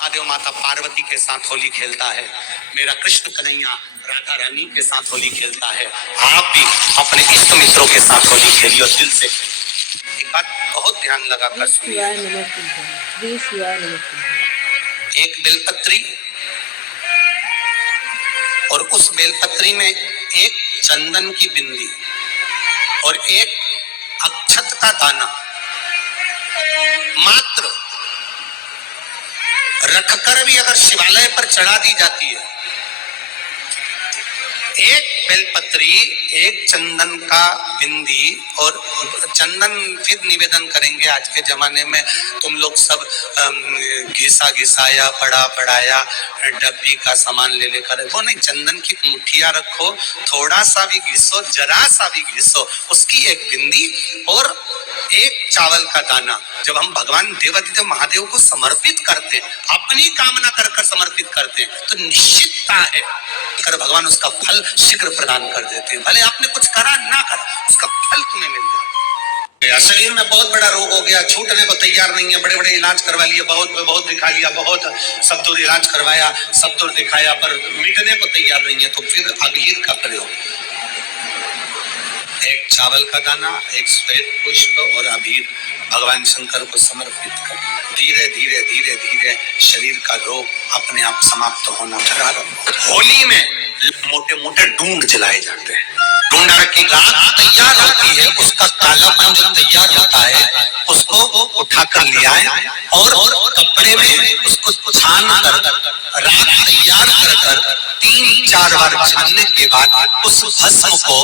महादेव माता पार्वती के साथ होली खेलता है, मेरा कृष्ण कन्हैया राधा रानी के साथ होली खेलता है। आप भी अपने इष्ट मित्रों के साथ होली खेलिए और दिल से। एक बात बहुत ध्यान लगा कर सुनिए, एक बेलपत्री और उस बेलपत्री में एक चंदन की बिंदी और एक अक्षत का दाना मात्र रखकर भी अगर शिवालय पर चढ़ा दी जाती है, एक बेलपत्री, एक चंदन का बिंदी और चंदन फिर निवेदन करेंगे। आज के जमाने में तुम लोग सब घिसा घिसाया पड़ा पड़ाया डब्बी का सामान ले लेकर, वो नहीं, चंदन की मुठिया रखो, थोड़ा सा भी घिसो, जरा सा भी घिसो, उसकी एक बिंदी और एक चावल का दाना। जब हम भगवान देवाधिदेव महादेव को समर्पित करते हैं, अपनी कामना कर समर्पित करते हैं, तो निश्चितता है कर भगवान उसका फल शीघ्र प्रदान कर देते हैं। भले आपने कुछ करा ना करा, उसका फल तुम्हें मिल जाए। शरीर में बहुत बड़ा रोग हो गया, छूटने को तैयार नहीं है, बड़े बड़े इलाज करवा लिए, बहुत दिखा लिया, बहुत सब दूर इलाज करवाया, सब दूर दिखाया, पर मिटने को तैयार नहीं है, तो फिर अबीर का प्रयोग, एक चावल का दाना, एक श्वेत पुष्प और अबीर भगवान शंकर को समर्पित कर धीरे धीरे धीरे धीरे शरीर का रोग अपने आप समाप्त होना प्रारंभ। होली में मोटे मोटे डूंड जलाए जाते हैं, डूंडा की राख तैयार होती है, उसका कालापन जो तैयार होता है उसको उठाकर ले आए और कपड़े में उसको छान कर राख तैयार कर 3-4 बार छानने के बाद उस भस्म को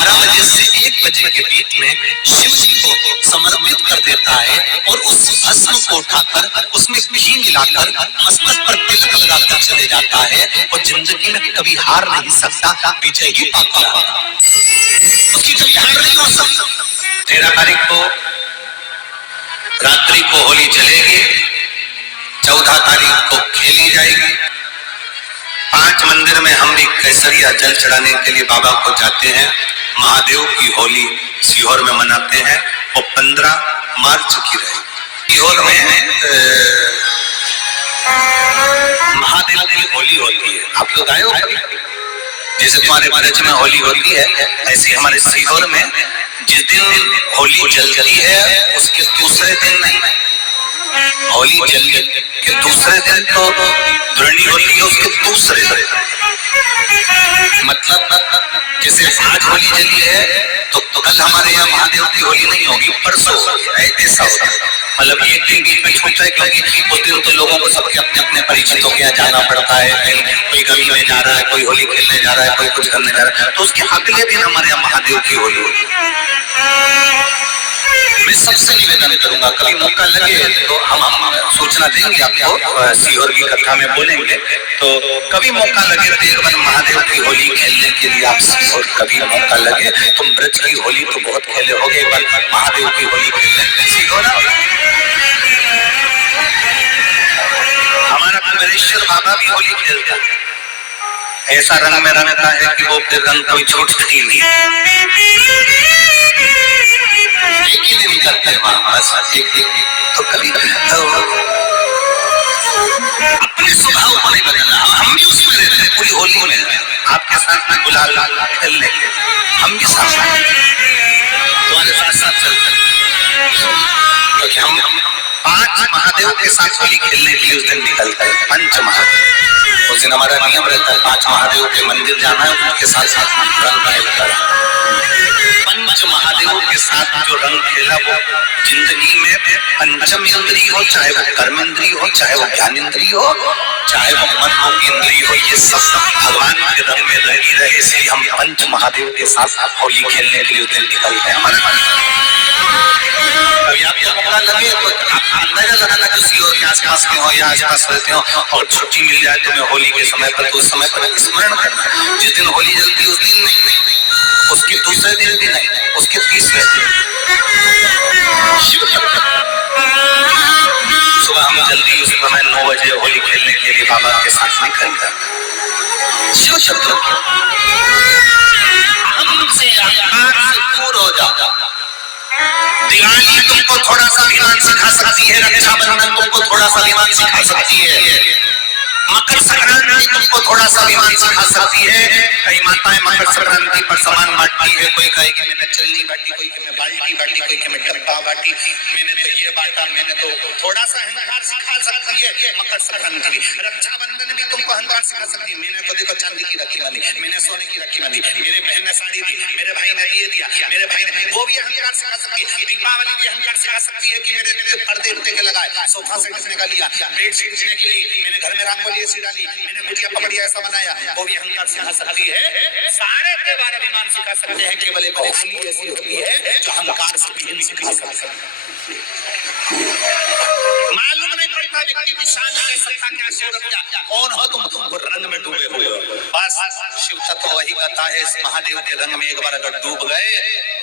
12 बजे से 1 बजे के बीच में शिव जी को समर्पित कर देता है और उस भस्म को उठाकर उसमें घी मिलाकर मस्तक पर तिलक लगाकर चले जाता है और जिंदगी में कभी हार नहीं सकता, विजय ही पाता है, उसकी कभी हार नहीं हो सकता। 13 तारीख को रात्रि को होली जलेगी, 14 तारीख को खेली जाएगी। 5 मंदिर में हम भी केसरिया जल चढ़ाने के लिए बाबा को जाते हैं। महादेव की होली सीहोर में मनाते हैं और 15 मार्च की रहेगी। सीहोर में महादेव की होली होती है, आप लोग आए हो कभी? जैसे तुम्हारे ब्रज में होली होती है, ऐसी हमारे सीहोर में जिस दिन होली जलती है उसके दूसरे दिन नहीं, होली जल के दूसरे दिन तो धरनी होती है, उसके दूसरे दिन, मतलब जैसे आज होली जली है तो कल हमारे यहाँ महादेव की होली नहीं होगी, परसों ऐसा होता है। मतलब एक दिन बीच में छूटता है, क्योंकि उस दिन तो लोगों को सबके अपने अपने परिचितों के यहाँ जाना पड़ता है, कोई गली में जा रहा है, कोई होली खेलने जा रहा है, कोई कुछ करने जा रहा है, तो उसके अगले दिन हमारे यहाँ महादेव की होली होगी। मैं सबसे निवेदन करूंगा, कभी मौका लगे तो हम सूचना देंगे आपको, सीहोर की कथा में बोलेंगे, तो कभी मौका लगे तो एक बार महादेव की होली खेलने के लिए आप सीहोर कभी मौका लगे, तुम ब्रज की होली तो बहुत खेले होगे, एक बार महादेव की होली खेलने सीहोर। हमारा कुबेरेश्वर बाबा भी होली खेलता है, ऐसा रंग में रंगता है कि वो फिर रंग कोई छूटता ही नहीं, एक ही दिन करते हैं वहां बस एक तो कभी अपने स्वभाव को नहीं बदलना, हम भी उसमें रहते हैं, पूरी होली में आपके साथ में गुलाल खेलने के हम भी साथ तुम्हारे साथ चलते, क्योंकि हम 5 महादेव के साथ होली खेलने के लिए उस दिन निकलते हैं। 5 महादेव, उस दिन हमारा नियम रहता है 5 महादेव के मंदिर जाना है, उनके साथ साथ रंग खेलना। 5 महादेवों के साथ जो रंग खेला वो जिंदगी में पंचम इंद्री हो, चाहे वो कर्म इंद्री हो, चाहे वो ज्ञान इंद्री हो, चाहे वो मन की इंद्री हो, ये सब भगवान के रंग में रंगी रहे, इसलिए हम 5 महादेव के साथ होली खेलने के लिए उस दिन निकलते हैं। अभी आपको मौका लगे तो आप अंदाजा लगाना कि सीहोर के आसपास में हो या आसपास रहते हो और छुट्टी मिल जाए तुम्हें होली के समय पर, तो उस समय पर स्मरण करना, जिस दिन होली जलती उस दिन नहीं, उसके दूसरे दिन भी नहीं, उसके तीसरे दिन सुबह हम जल्दी उस समय 9 बजे होली खेलने के लिए बाबा के साथ निकल गए। शिव शब्द हमसे दूर हो जाओ। दिवाली तुमको थोड़ा सा ध्यान सिखा सकती है, रक्षाबंधन तुमको थोड़ा सा ध्यान सिखा सकती है, संक्रांति तुमको थोड़ा सा अभिमान सिखा सकती है। कई माताएं मकर संक्रांति पर सामान बांटती है, कोई कहेगी मैंने चलनी बांटी, कोई कि मैं बाल्टी बांटी, कोई कि मैं डब्बा बांटी, मैंने तो ये बांटा, मैंने तो थोड़ा सा अहंकार सिखा सकती है मकर संक्रांति। रक्षाबंधन भी तुमको अहंकार सिखा सकती है, मैंने तो देखो चांदी की राखी बांधी, मैंने सोने की राखी बांधी, मेरे बहन ने साड़ी दी, मेरे भाई ने ये दिया, मेरे भाई ने, वो भी अहंकार सिखा सकती है। दीपावली भी अहंकार सिखा सकती है कि मेरे पर्दे उर्दे के लगाए, सोफा सेट किसने का लिया, बेड शीट किसने के लिए, मैंने घर में रंगोली ऐसी डाली, मैंने गुजिया पकड़िया ऐसा बनाया, वो भी अहंकार सिखा सकती है। सारे त्योहार अभिमान सिखा सकते हैं, केवल एक होली ऐसी होती है जो अहंकार से भी सिखा सकती है। मालूम नहीं पड़ता व्यक्ति की शान क्या, सत्ता क्या, शौहरत क्या, कौन हो तुम रंग में डूबे हुए हो। बस शिव तत्व वही कहता है, इस महादेव के रंग में एक बार अगर डूब गए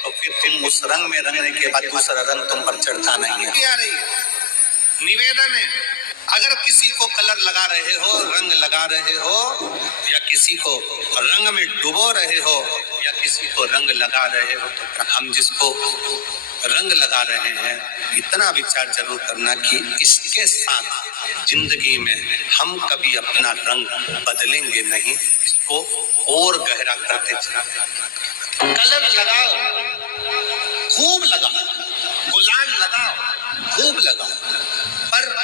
तो फिर तुम उस रंग में रंगने के बाद दूसरा रंग तुम पर चढ़ता नहीं है। क्या रही है निवेदन है, अगर किसी को कलर लगा रहे हो, रंग लगा रहे हो, या किसी को रंग में डुबो रहे हो, या किसी को रंग लगा रहे हो, तो हम जिसको रंग लगा रहे हैं इतना विचार जरूर करना कि इसके साथ जिंदगी में हम कभी अपना रंग बदलेंगे नहीं, इसको और गहरा करते चलेंगे। कलर लगाओ, खूब लगाओ, गुलाल लगाओ, खूब लगाओ, पर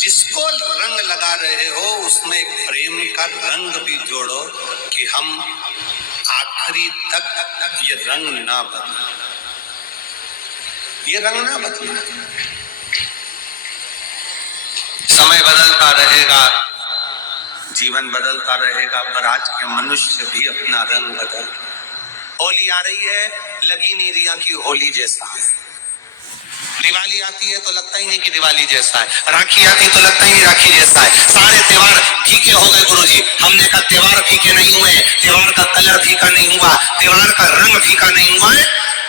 जिसको रंग लगा रहे हो उसमें एक प्रेम का रंग भी जोड़ो कि हम आखिरी तक ये रंग ना बदले, ये रंग ना बदले। समय बदलता रहेगा, जीवन बदलता रहेगा, पर आज के मनुष्य भी अपना रंग बदल। होली आ रही है, लगी नहीं रिया की होली जैसा है। दिवाली आती है तो लगता ही नहीं कि दिवाली जैसा है, राखी आती है तो लगता ही नहीं राखी जैसा है। सारे त्योहार फीके हो गए गुरुजी। हमने कहा त्योहार फीके नहीं हुए, त्योहार का कलर फीका नहीं हुआ, त्योहार का रंग फीका नहीं हुआ है,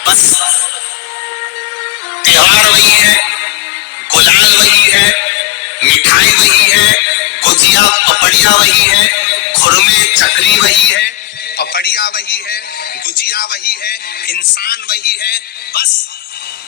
बस त्योहार वही है, गुलाल वही है, मिठाई वही है, गुजिया पपड़िया वही है, खुरमे चकरी वही है, पपड़िया वही है, गुजिया वही है, इंसान वही है। बस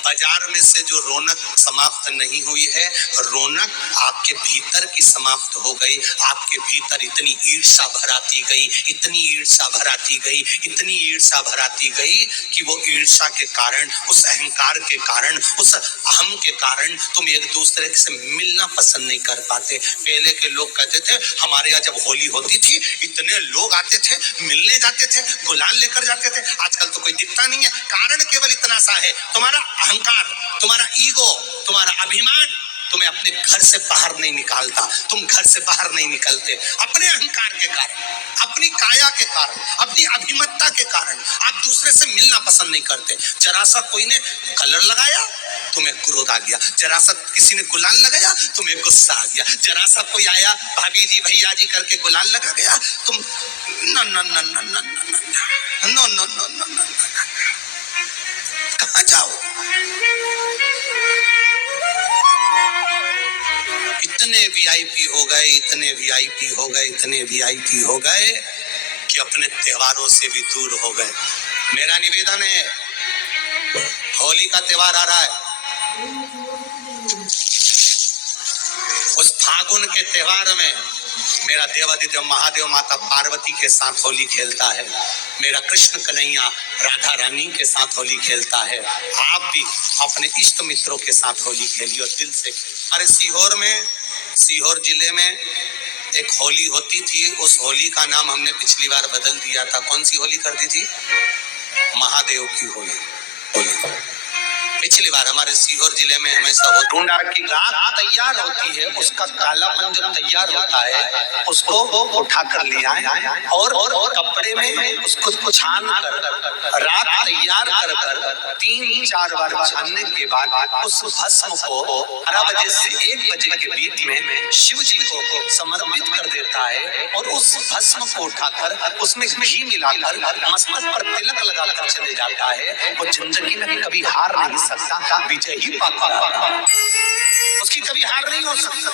बाजार में से जो रौनक समाप्त नहीं हुई है, रौनक आपके भीतर की समाप्त हो गई। आपके भीतर इतनी ईर्ष्या भराती गई, इतनी ईर्ष्या भराती गई, इतनी ईर्ष्या भराती गई कि वो ईर्ष्या के कारण, उस अहंकार के कारण, उस अहम के कारण तुम एक दूसरे से मिलना पसंद नहीं कर पाते। पहले के लोग कहते थे हमारे यहाँ जब होली होती थी इतने लोग आते थे, मिलने जाते थे, गुलाल लेकर जाते थे। आजकल तो कोई दिखता नहीं है। कारण केवल इतना सा है, तुम्हारा अहंकार, तुम्हारा ईगो, तुम्हारा अभिमान तुम्हें अपने घर से बाहर नहीं निकालता। तुम घर से बाहर नहीं निकलते अपने अहंकार के कारण, अपनी काया के कारण, अपनी अभिमतता के कारण। आप दूसरे से मिलना पसंद नहीं करते। जरा सा कोई ने कलर लगाया तुम्हें क्रोध आ गया, जरा सा किसी ने गुलाल लगाया तुम्हें गुस्सा आ गया, जरा सा कोई आया भाभी जी भैया जी करके गुलाल लगा गया, तुम न न न न न न न न न न कहाँ जाओ। इतने वीआईपी हो गए, इतने वीआईपी हो गए, इतने वीआईपी हो गए कि अपने त्योहारों से भी दूर हो गए। मेरा निवेदन है, होली का त्योहार आ रहा है, उस फागुन के त्योहार में मेरा देवादिदेव महादेव माता पार्वती के साथ होली खेलता है, मेरा कृष्ण कन्हैया राधा रानी के साथ होली खेलता है। आप भी अपने इष्ट मित्रों के साथ होली खेलिए और दिल से। अरे सीहोर जिले में एक होली होती थी, उस होली का नाम हमने पिछली बार बदल दिया था। कौन सी होली कर दी थी? महादेव की होली। पिछली बार हमारे सीहोर जिले में हमेशा ढूंढा की राख तैयार होती है, उसका कालापन जब तैयार होता है उसको उठाकर ले आए और कपड़े में उसको छान कर राख तैयार कर 3-4 बार छानने के बाद उस भस्म को 12 बजे से 1 बजे के बीच में शिव जी को समर्पित कर देता है और उस भस्म को उठाकर उसमें घी मिलाकर मस्तक पर तिलक लगाकर चले जाता है। वो जिंदगी में कभी हार नहीं सकता, विजय ही पाता, उसकी कभी हार नहीं हो सकता।